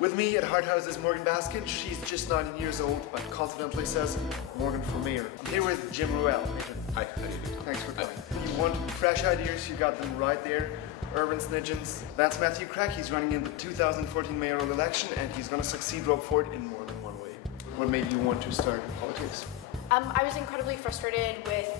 With me at Hard House is Morgan Baskin. She's just 19 years old, but confidently says Morgan for mayor. I'm here with Jim Ruel. Hi, how do you do? Thanks for coming. You want fresh ideas, you got them right there. Urban Snidgens. That's Matthew Crack. He's running in the 2014 mayoral election and he's going to succeed Rob Ford in more than one way. What made you want to start politics? I was incredibly frustrated with,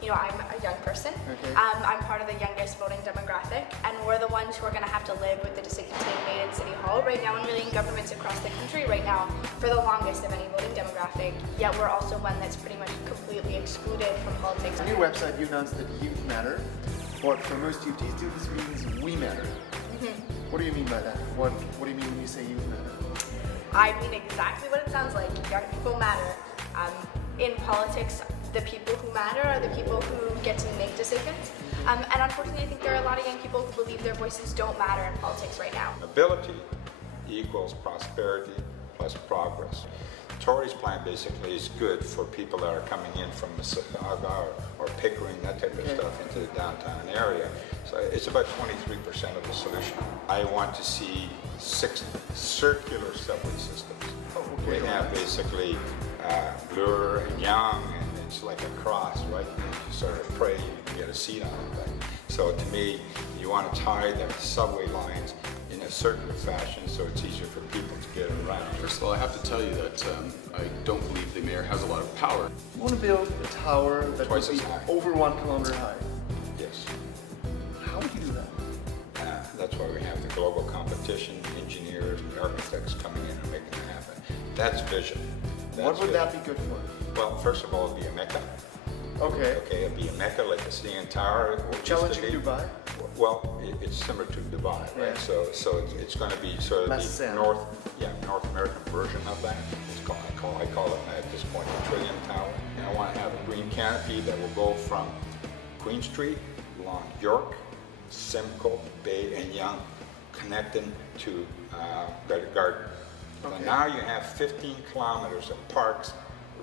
I'm a young person. Okay. I'm part of the youngest voting demographic, and we're the ones who are going to have to live with the decisions being made at City Hall right now, and really in governments across the country right now, for the longest of any voting demographic. Yet we're also one that's pretty much completely excluded from politics. On your website, you announced that youth matter. What for most UofT students means we matter. Mm-hmm. What do you mean by that? What do you mean when you say youth matter? I mean exactly what it sounds like. Young people matter. In politics, the people who matter are the people who get to make decisions. And unfortunately, I think there are a lot of young people who believe their voices don't matter in politics right now. Ability equals prosperity plus progress. The Tories' plan basically is good for people that are coming in from Mississauga or Pickering, that type of stuff, into the downtown area. So it's about 23% of the solution. I want to see 6 circular subway systems. We have basically Bloor and Yonge, and it's like a cross, right? You sort of pray you get a seat on it. Right? So to me, you want to tie the subway lines in a circular fashion so it's easier for people to get around. First of all, I have to tell you that I don't believe the mayor has a lot of power. You want to build a tower that would be over 1 kilometer high? Yes. How would you do that? That's why we have the global competition, engineers, and architects coming in and making it happen. That's vision. What would that be good for? Well, first of all, it'd be a mecca. Okay. Okay, it'd be a mecca like the CN Tower. Challenging Dubai? Well, it's similar to Dubai, right? Yeah. So it's going to be sort of the North American version of that. I call it at this point the Trillium Tower. And I want to have a green canopy that will go from Queen Street along York, Simcoe, Bay, and Yonge, connecting to Credit Garden. Okay. So now you have 15 kilometers of parks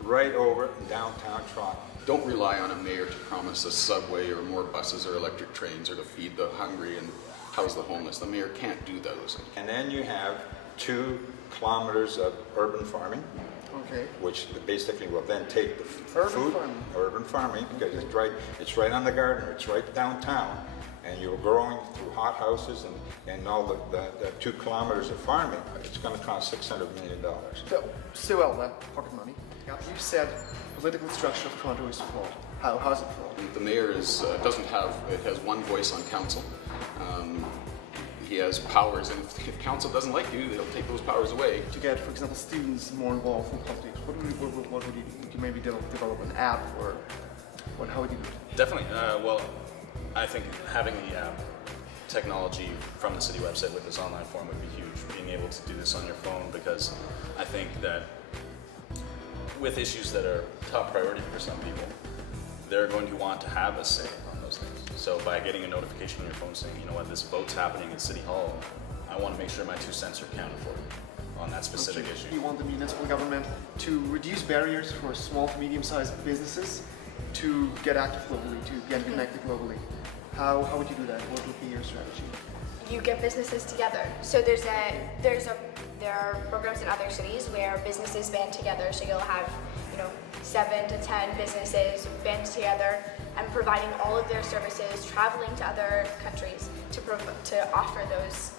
right over in downtown Toronto. Don't rely on a mayor to promise a subway or more buses or electric trains or to feed the hungry and house the homeless. The mayor can't do those. And then you have 2 kilometers of urban farming, which basically will then take the urban farming, because it's right on the Gardiner, it's right downtown, and you're growing through hot houses and all the 2 kilometers of farming. It's going to cost $600 million. So well, that pocket money. You said political structure of Toronto is flawed. How's it flawed? The mayor has one voice on council. He has powers, and if council doesn't like you, they'll take those powers away. To get, for example, students more involved in politics, what would you do? Would you maybe develop an app, or how would you do it? Definitely. Well, I think having the app technology from the city website with this online form would be huge. Being able to do this on your phone, because I think that with issues that are top priority for some people, they're going to want to have a say on those things. So by getting a notification on your phone saying, you know what, this vote's happening at City Hall, I want to make sure my 2 cents are counted for on that specific issue. You want the municipal government to reduce barriers for small to medium-sized businesses to get active globally, to get connected globally. How would you do that? What would be your strategy? You get businesses together. So there are programs in other cities where businesses band together. So you'll have 7 to 10 businesses band together and providing all of their services, traveling to other countries to offer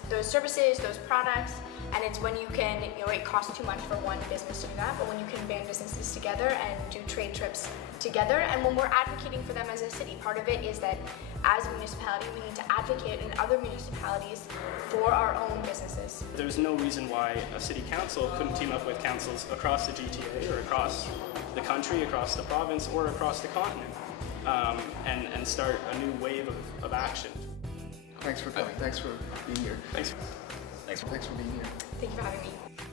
those services, those products. And it's when you can, it costs too much for one business to do that, but when you can band businesses together and do trade trips together, and when we're advocating for them as a city, part of it is that as a municipality, we need to advocate in other municipalities for our own businesses. There's no reason why a city council couldn't team up with councils across the GTA or across the country, across the province, or across the continent, and start a new wave of action. Thanks for coming. Thanks for being here. Thanks. Thanks for being here. Thank you for having me.